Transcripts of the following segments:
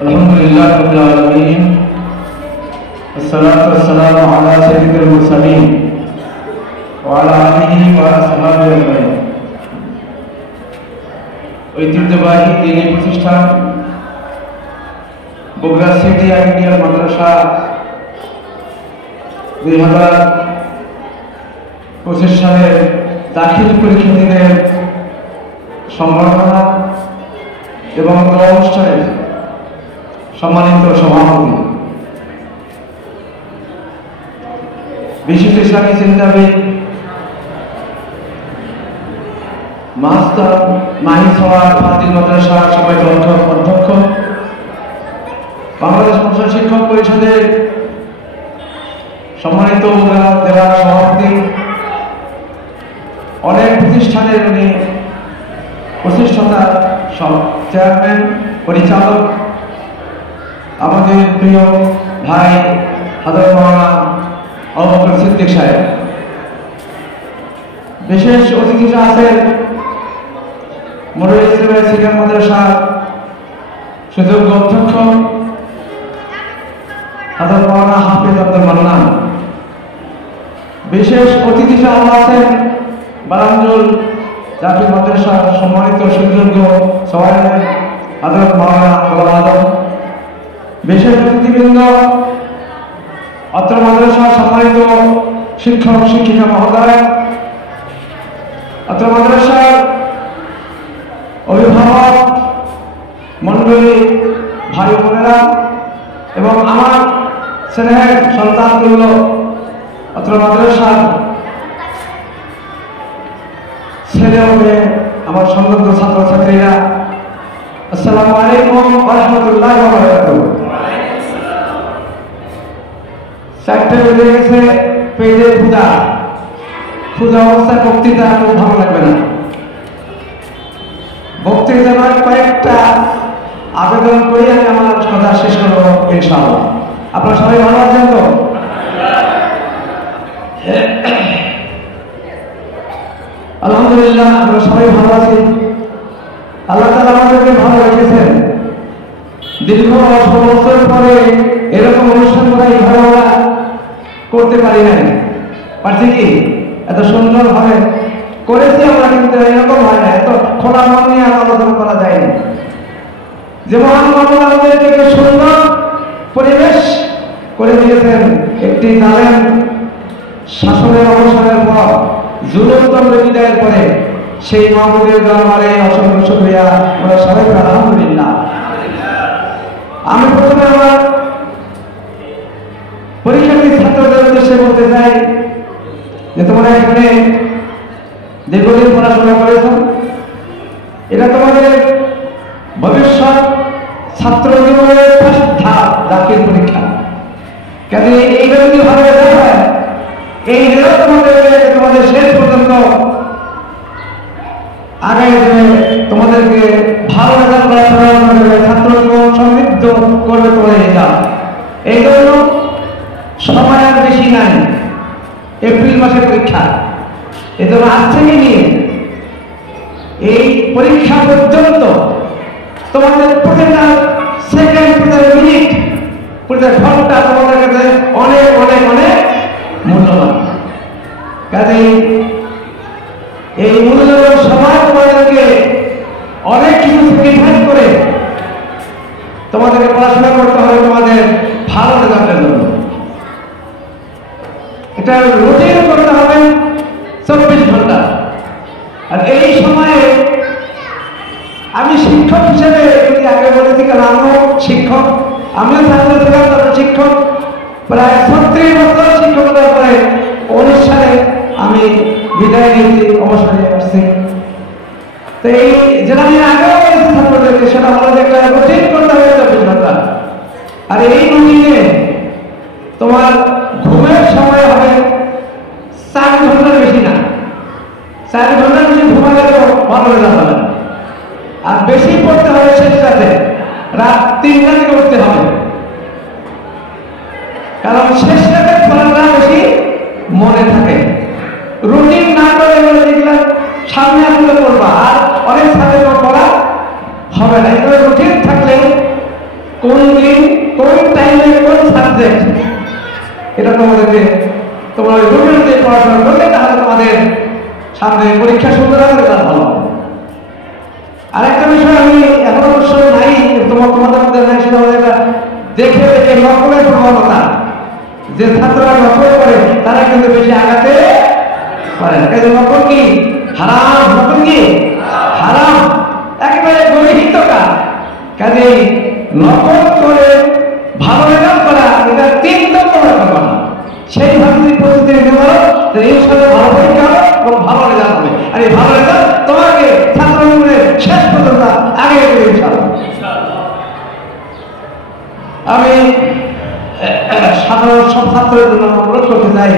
अल्हम्दुलिल्लाह रब्बिल आलमीन अस्सलातु वस्सलामु अला सय्यिदिल मुरसलीन व अला आलिहि व असहाबिहि अजमाइन। ঐতিহ্যবাহী দ্বীনী প্রতিষ্ঠান বগুড়া সিটি আইডিয়াল মাদ্রাসা 2025 সালের দাখিল পরীক্ষার্থীদের সম্বর্ধনা এবং অনুষ্ঠানের সম্মানিত সভাপতি, বিশিষ্ট ইসলামী চিন্তাবিদ মাস্টার মাহি সওয়ার ফাতিল মাদ্রাসার সবাই অধ্যক্ষ, বাংলাদেশ প্রশাসন শিক্ষক পরিষদের সম্মানিত জেলা সভাপতি, অনেক প্রতিষ্ঠানের উনি প্রতিষ্ঠাতা চেয়ারম্যান পরিচালক, আমাদের প্রিয় ভাই হযরত মাওলানা আবু বকর সিদ্দিক সাহেব, বিশেষ অতিথি আছেন মরুল ইসলাম সিনিয়র মাদ্রাসার সুযোগ্য অধ্যক্ষ হযরত মাওলানা হাফিজ আব্দুল মান্নান, বিশেষ অতিথি আছেন বারাঞ্জল জাতীয় মাদ্রাসার সম্মানিত সুযোগ্য সভাপতি হযরত মাওলানা গোলাম আজম, বিশেষ অতিথিবৃন্দ, অত্র মাদ্রাসার সম্মানিত শিক্ষক শিক্ষিকা মহোদয়, অত্র মাদ্রাসার অভিভাবক মন্ডলী, ভাই বোনেরা এবং আমার স্নেহের সন্তানগুলো, অত্র মাদ্রাসার ছেলে ও মেয়ে, আমার সংগ্রামী ছাত্রছাত্রীরা, আসসালামু আলাইকুম ওয়া রাহমাতুল্লাহি ওয়া বারাকাতুহু। চারটে বেজে গেছে, পেটে ক্ষুধা অবস্থায় বক্তৃতা খুব ভালো লাগবে না। বক্তৃতা নয়, কয়েকটা আবেদন করে আমি আমার কথা শেষ করবো ইনশাআল্লাহ। আপনারা সবাই ভালো আছেন তো? আলহামদুলিল্লাহ, আমরা সবাই ভালো আছি। আল্লাহ তাআলা আমাদেরকে ভালো রেখেছেন। দীর্ঘ 16 বছর পরে এরকম অনুষ্ঠান এইভাবে আমরা করতে পারি নাই। পারছি কি? এত সুন্দর ভাবে করেছি আমরা, কিন্তু এরকম হয় না, এত খোলা মন নিয়ে আলোচনা করা যায়নি। যে মহান মানব আমাদেরকে সুন্দর পরিবেশ করে দিয়েছেন, একটি জালেম শাসনের অবসানের পর, জুলুমতন্ত্র বিদায়ের পরে, সেই মাহমুদের দরবারে অসংখ্য শুকরিয়া। আমরা সবাই আলহামদুলিল্লাহ। আমি প্রথমে আমার পরীক্ষার্থী ছাত্রদের উদ্দেশ্যে বলতে চাই যে তোমরা এখানে দীর্ঘদিন পড়াশোনা করেছ, এটা তোমাদের ভবিষ্যৎ ছাত্র জীবনের ফার্স্ট ধাপ, দাখিল পরীক্ষা। কাজে এই যদি ভালো রেজাল্ট হয়, এই রেজাল্ট তোমাদের শেষ পর্যন্ত আগে তোমাদেরকে ভালো রেজাল্ট করার ছাত্র জীবন সমৃদ্ধ করবে তোমাদের এটা। এই জন্য সময় আর বেশি নাই, এপ্রিল মাসে পরীক্ষা। এই জন্য আজ থেকে নিয়ে এই পরীক্ষা পর্যন্ত তোমাদের প্রতিটা সেকেন্ড, প্রতিটা মিনিট, প্রতিটা ঘন্টা তোমাদের কাছে অনেক অনেক অনেক মূল্যবান। কাজেই এই মূল্যবান সময় তোমাদেরকে অনেক কিছু স্যাক্রিফাইস করে তোমাদেরকে পড়াশোনা করতে হবে তোমাদের ভালো রেজাল্টের জন্য। এটা রুটিন করতে হবে 24 ঘন্টা। আর এই সময়ে আমি শিক্ষক হিসেবে আগে বলেছি, কারণ আমিও শিক্ষক, আমিও ছাত্র ছিলাম, তারপর শিক্ষক, প্রায় 36 বছর শিক্ষকতার পরে 19 সালে আমি বিদায় নিয়েছি, অবসরে আসছি। তো এই যেটা আমি আগেও বলেছি ছাত্রদেরকে, সেটা হলো যে একটা রুটিন করতে হবে 24 ঘন্টা। আর এই রুটিনে তোমার ঘুমের সময় হবে 4 ঘন্টার বেশি না। 4 ঘন্টার বেশি ঘুমালে তো ভালো রেজাল্ট হবে। আর বেশি পড়তে হবে শেষ রাতে, রাত 3টা থেকে উঠতে হবে, কারণ শেষ রাতে পড়াটা বেশি মনে থাকে। রুটিন না করে বলে দেখলাম সামনে আসলে পড়বা, আর অনেক সাথে পড়া হবে না। এগুলো রুটিন থাকলে কোন দিন কোন টাইমে কোন সাবজেক্ট, এটা তোমাদেরকে তোমরা ওই রুটিন দিয়ে পড়াশোনা করলে তাহলে তোমাদের সামনে পরীক্ষা সুন্দর হবে, তার ভালো হবে। আরেকটা বিষয় আমি এখন অবশ্য নাই, তোমাদের মধ্যে নাই, সেটা হলো এটা দেখে দেখে নকলের প্রবণতা। যে ছাত্ররা নকল করে তারা কিন্তু বেশি আগাতে পারে না। কাজে নকল কি হারাম, নকল কি হারাম, একেবারে গরিহিত কাজ। কাজে নকল করে ভালো রেজাল্ট করা এটা 3 নম্বর ব্যাপার না। সেইভাবে যদি প্রস্তুতি নিতে পারো তাহলে ইনশাআল্লাহ ভালো পরীক্ষা হবে এবং ভালো রেজাল্ট হবে। আর এই ভালো রেজাল্ট তোমাকে ছাত্র জীবনের শেষ পর্যন্ত আগে দেবে ইনশাআল্লাহ। আমি সাধারণ সব ছাত্রের জন্য অনুরোধ করতে চাই,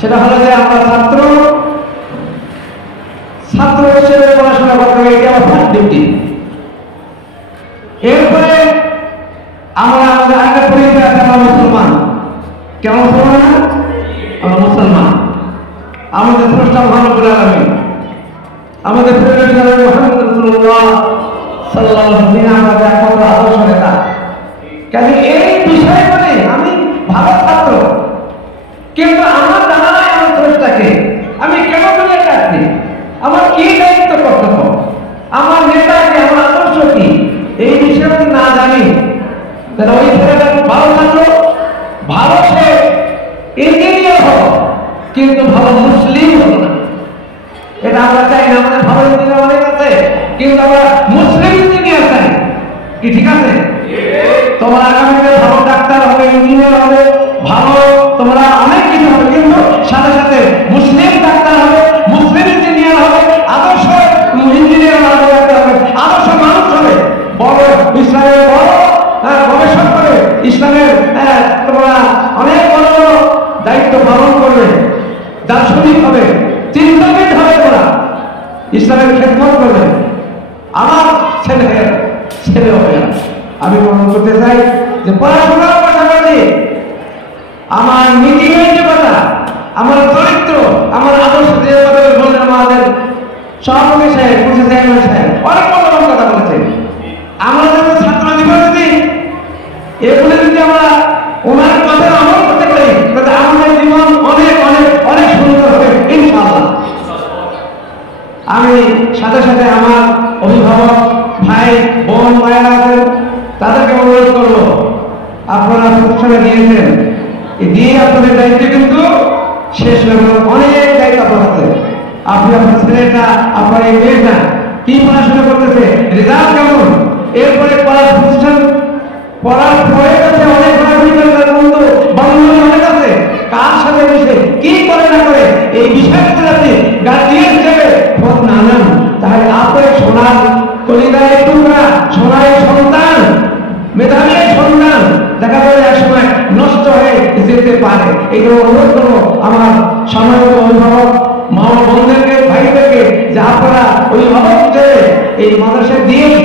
সেটা হলো যে আমরা ছাত্র হিসেবে পড়াশোনা করতে হবে, এটা আমার ফার্স্ট ডিউটি। এরপরে আমরা আমাদের আগে পরিচয় আছে, আমরা মুসলমান। কেমন মুসলমান? আমরা মুসলমান। আমাদের স্রষ্টা মহান রব্বুল আলামিন, আমাদের প্রেসিডেন্ট মুহাম্মদ রাসূলুল্লাহ সাল্লাল্লাহু আলাইহি ওয়াসাল্লাম আমাদের একমাত্র আদর্শ নেতা। কাজে এই বিষয় বলে আমি ভালো ছাত্র, কিন্তু আমার জানা নাই আমার স্রষ্টাকে, আমি কেন দুনিয়াতে আসছি, আমার কি দায়িত্ব কর্তব্য, আমার নেতাকে, আমার আদর্শ কি, এই বিষয়ে না জানি তাহলে ওই ছেলেটা ভালো ছাত্র, ভালো সে ইঞ্জিনিয়ার হোক কিন্তু ভালো মুসলিম হলো না। এটা আমরা চাই না। আমাদের ভালো ইঞ্জিনিয়ার অনেক আছে, কিন্তু আমরা মুসলিম ইঞ্জিনিয়ার চাই কি? ঠিক আছে, তোমরা আগামীতে ভালো ডাক্তার হবে, ইঞ্জিনিয়ার হবে, ভালো তোমরা অনেক কিছু হবে, কিন্তু সাথে সাথে মুসলিম ডাক্তার হবে, মুসলিম ইঞ্জিনিয়ার হবে, আদর্শ ইঞ্জিনিয়ার হবে, আদর্শ মানুষ হবে, বড় ইসলামের বড় গবেষক করে, ইসলামের তোমরা অনেক বড় বড় দায়িত্ব পালন করবে, দার্শনিক হবে, চিন্তাবিদ হবে, তোমরা ইসলামের খেদমত করবে। আমার ছেলে হবে না। আমি মনে করতে চাই যে পড়াশোনার পাশাপাশি আমার নীতি নৈতিকতা, আমার চরিত্র, আমার আদর্শ দিয়ে বললেন আমাদের সভাপতি সাহেব, মুন্সি সাহেব অনেক বড় কথা বলেছেন। আমরা যখন ছাত্র দিবস দিই, এগুলো যদি আমরা ওনার কথা আমল করতে পারি তাহলে আমাদের জীবন অনেক অনেক অনেক সুন্দর হবে ইনশাআল্লাহ। আমি সাথে সাথে আমার অভিভাবক ভাই বোন মায়েরা আছেন, তাদেরকে অনুরোধ করবো, আপনারা প্রতিষ্ঠানে দিয়েছেন, দিয়ে আপনাদের দায়িত্ব কিন্তু শেষ হয়ে অনেক দায়িত্ব আপনার হাতে। আপনি আপনার ছেলেটা, আপনার এই মেয়েটা কি পড়াশোনা করতেছে, রেজাল্ট কেমন, এরপরে প্রতিষ্ঠান পড়ার পরে কাছে অনেক বন্ধু বান্ধবী অনেক আছে, কার সাথে মিশে কি করে না করে, এই বিষয়টা আপনি গার্জিয়ান হিসেবে খোঁজ না নেন, তাহলে আপনার সোনার কলিদায় টুকরা, সোনার সন্তান, মেধাবী সন্তান দেখা যাবে একসময় নষ্ট হয়ে যেতে পারে। এই অনুরোধ করবো আমার সামাজিক অভিভাবক মা বোনদেরকে, ভাইদেরকে, যে আপনারা ওই অবস্থে এই মাদ্রাসায় দিয়েই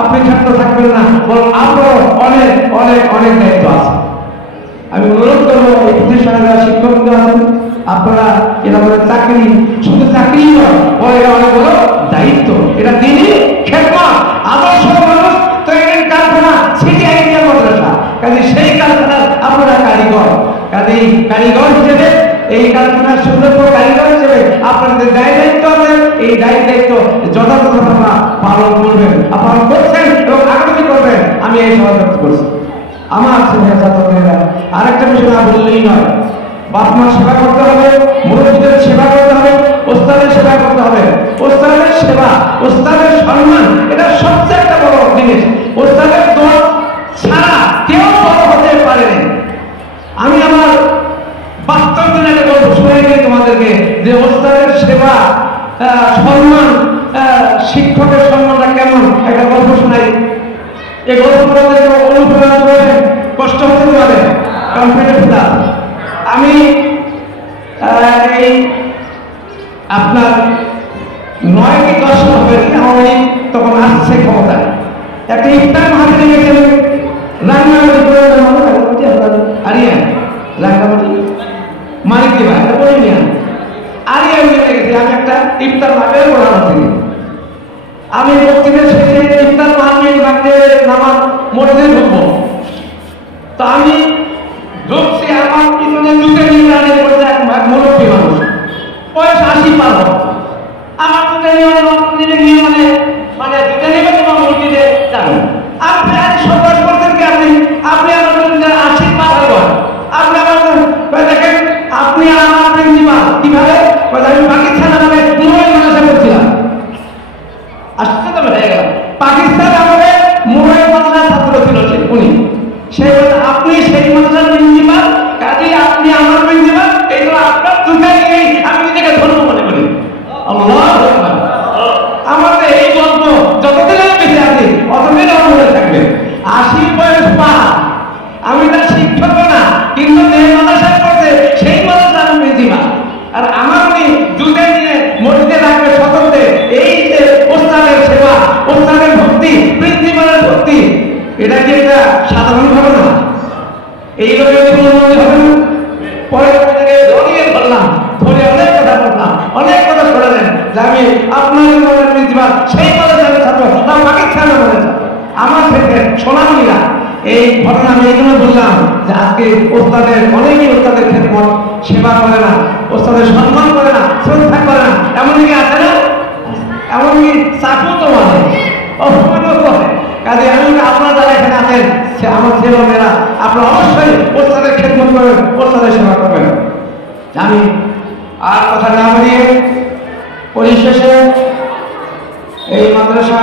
আপনি ছাত্র থাকবেন না, বরং আপনারও অনেক অনেক অনেক দায়িত্ব আছে। আমি অনুরোধ করবো এই প্রতিষ্ঠানে যারা শিক্ষকরা আছেন, আপনারা এটা আমাদের চাকরি, শুধু চাকরি নয়, এটা অনেক বড় দায়িত্ব। এটা দিনই খেদমত, আদর্শ মানুষ তৈরির কারখানা সিটি আইডিয়া মাদ্রাসা। কাজে সেই কারখানার আপনারা কারিগর, কাজে কারিগর হিসেবে এই কারখানার সুযোগ্য কারিগর হিসেবে আপনাদের দায়িত্ব আছে, এই দায়িত্ব যথাযথভাবে পালন করবেন, পালন করছেন এবং আগামী করবেন। আমি এই সবাই ব্যক্ত করছি। আমার ছেলে ছাত্রীরা আরেকটা বিষয় না বললেই নয়, বাপ মার সেবা করতে হবে, মুরব্বীদের সেবা করতে হবে, ওস্তাদের সেবা করতে হবে। ওস্তাদের সেবা, ওস্তাদের সম্মান, এটা সবচেয়ে একটা বড় জিনিস। ওস্তাদের দোয়া ছাড়া কেউ বড় হতে পারেনি। আমি আমার বাস্তব দিনে বলবো, শুনে নিই তোমাদেরকে, যে ওস্তাদের সেবা, সম্মান, শিক্ষকের সম্মানটা কেমন, একটা গল্প শোনাই। এই গল্পটা অনুপ্রেরণা করে কষ্ট হতে পারে, কনফিডেন্স। আমি এই আপনার 9 কি 10 হবে আমি তখন আসছে ক্ষমতায়, একটা ইফতার মাহফিলে গেছিলেন রাঙ্গামাটি, আরিয়া রাঙ্গামাটি মালিক ভাই, এটা বলি নিয়ে আরিয়া নিয়ে গেছি। আমি একটা ইফতার মাহফিলে পড়ানো থেকে আমি বক্তৃতা শেষে ইফতার মাহফিল নামাজ মসজিদ তো আমি ঢুকছি, আমার পিছনে দুটো নিয়ে পড়ছে এক মুরব্বী মানুষ, বয়স 80 পার হবে। আমার দুটো নিয়ে মানে দুটো নিয়ে তোমার মসজিদে যাবেন। আপনি আজ সকাল করতেন কি? আপনি আমার 80 পার হবেন। আপনি আমার দেখেন, আপনি আমার প্রিন্সিপাল কিভাবে? আমি পাকিস্তান আমাকে মোবাইল মাদ্রাসা করছিলাম, আসতে তো হয়ে গেল। পাকিস্তান আমাকে মোবাইল মাদ্রাসার ছাত্র ছিল উনি, সেই আপনি সেই মাদ্রাসার প্রিন্সিপাল, কাজে আপনি আমার প্রিন্সিপাল। এইগুলো আপনার দুটাই নিয়েই আমি নিজেকে ধর্ম মনে করি। আল্লাহু আকবার। আমাদের এই গল্প যতদিন আমি বেঁচে আছি অতদিন আমার মনে থাকবে। 80 বয়স পার, আমি তার শিক্ষক না, কিন্তু যে মাদ্রাসায় পড়ছে সেই মাদ্রাসার আমি প্রিন্সিপাল। আর আমার উনি দুধে নিয়ে মসজিদে রাখবে স্বতন্ত্রে। এই যে ওস্তাদের সেবা, ওস্তাদের ভক্তি, প্রিন্সিপালের ভক্তি, এটা কি একটা সাধারণ হবে না? এই লোকের মনে হবে না? পরে থেকে জড়িয়ে ধরলাম, ধরে অনেক কথা বললাম, অনেক কথা শোনালেন যে আমি আপনার প্রিন্সিপাল, সেই মাদ্রাসার ছাত্র, না পাকিস্তানের মাদ্রাসা। আমার ক্ষেত্রে সোনামণিরা এই ঘটনা আমি এই জন্য বললাম যে আজকে ওস্তাদের অনেকেই ওস্তাদের খেদমত সেবা করে না, ওস্তাদের সম্মান করে না, শ্রদ্ধা করে না, এমনকি আছে না? এমনকি চাকু তো মানে অপমানও করে। কাজে আমি আপনারা যারা এখানে আছেন, আমার ছেলেমেয়েরা, আপনারা অবশ্যই ওস্তাদের খেদমত করবেন, ওস্তাদের সেবা করবেন। আমি আর কথা না বাড়িয়ে পরিশেষে এই মাদ্রাসা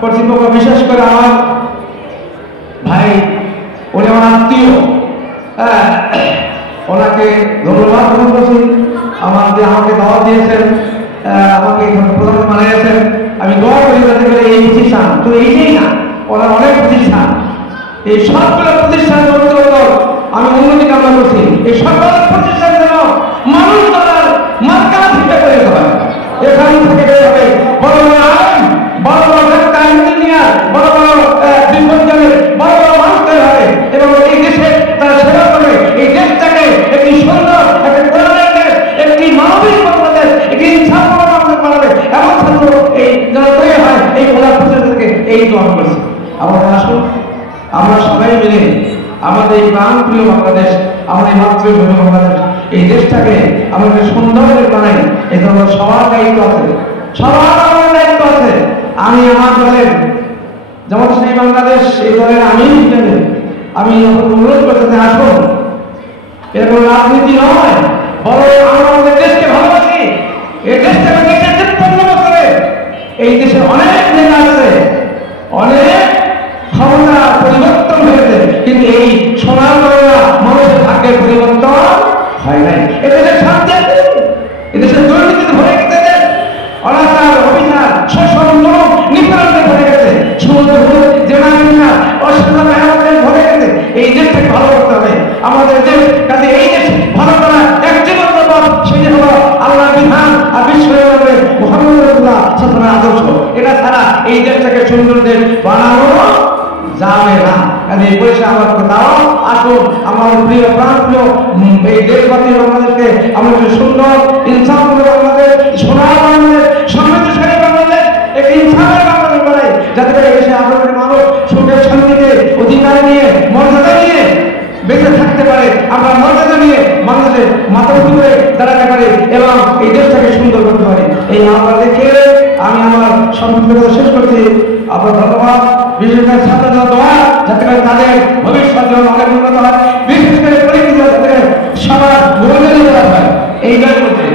কর্তৃপক্ষ, বিশেষ করে আমার ভাই, উনি আমার আত্মীয়, ওনাকে ধন্যবাদ গ্রহণ করছি। আমাকে দাওয়াত দিয়েছেন, আমাকে প্রধান বানিয়েছেন। আমি দোয়া করি যাতে করে এই প্রতিষ্ঠান, তো এইটাই না, ওনার অনেক প্রতিষ্ঠান, এই সবগুলো প্রতিষ্ঠান আমি উন্নতি কামনা করছি। এই সকল প্রতিষ্ঠান যেন মানুষ দ্বারা মার্কা থেকে তৈরি হয়, এখান থেকে বের হবে বড় বড় আইন, বড় বড় ডাক্তার, ইঞ্জিনিয়ার, বড় বড় বিজ্ঞানের বড় বড় মানুষ তৈরি হবে এবং এই দেশে তারা সেবা করবে। এই দেশটাকে একটি সুন্দর, একটি কোরআনের দেশ, একটি মানবিক বাংলাদেশ, একটি ইনসাফপূর্ণ বাংলাদেশ বানাবে, এমন ছাত্র এই যেন তৈরি হয়। এই ওনার প্রতিষ্ঠানকে এই দোয়া করছি। আমাদের আসুন আমরা সবাই মিলে আমাদের এই প্রাণপ্রিয় বাংলাদেশ, আমাদের মাতৃভূমি বাংলাদেশ, এই দেশটাকে আমাদের সুন্দর বানাই। এই জন্য সবার দায়িত্ব আছে, সবার আমার দায়িত্ব আছে। আমি আমার দলের যেমন সেই বাংলাদেশ, এই দলের আমি অনুরোধ করতে আসুন, এরকম রাজনীতি নয়, বরং আমরা আমাদের দেশকে ভালোবাসি। এই দেশটাকে দেশের 53 বছরে এই দেশে অনেক নেতা আছে, অনেক ক্ষমতা পরিবর্তন হয়েছে, কিন্তু এই সোনার বাংলা মানুষের ভাগ্যের পরিবর্তন হয় নাই। এদেশের শান্তি আছে, এদেশের দুর্নীতিতে ভরে গেছে, অনাচার, অবিচার, শোষণ, নিপীড়নে ভরে গেছে, ভরে গেছে। এই দেশটাকে ভালো করতে হবে আমাদের দেশ। কাজে এই দেশ ভালো করা একটি মাত্র পথ, সেটি হলো আল্লাহর বিধান আর বিশ্বনবী মুহাম্মদ রাসূলুল্লাহ সাল্লাল্লাহু আলাইহি ওয়াসাল্লামের আদর্শ। এটা ছাড়া এই দেশটাকে সুন্দর দেশ বানানো যাবে না। কাজে এই পয়সা আমার দাও, আসুন আমার প্রিয় প্রাণপ্রিয় এই দেশবাসী বাংলাদেশকে আমরা সুন্দর ইনসাফপূর্ণ বাংলাদেশ, সোনার বাংলাদেশ, সমৃদ্ধশালী বাংলাদেশ, একটি ইনসাফের বাংলাদেশ বানাই, যাতে করে এসে আমাদের মানুষ সুখে শান্তিতে অধিকার নিয়ে, মর্যাদা নিয়ে বেঁচে থাকতে পারে। আমরা মর্যাদা নিয়ে বাংলাদেশে মাথা উঁচু করে দাঁড়াতে পারি এবং এই দেশটাকে সুন্দর করতে পারি। এই আমরা দেখে আমি আমার সংক্ষিপ্ত কথা শেষ করছি। আপনার ধন্যবাদ। বিশেষ করে ছাত্রদের দোয়া, যাতে করে তাদের ভবিষ্যৎ যেন অনেক উন্নত হয়, বিশেষ করে পরীক্ষিত যাতে সবার গোলজনী করা হয়, এইটাই করছে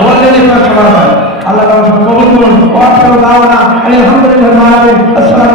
গোলজনী করা সবার হয়। আল্লাহ তাআলা কবুল করুন। ওয়া আখিরু দাওয়ানা আলহামদুলিল্লাহি রাব্বিল আলামিন। আসসালামু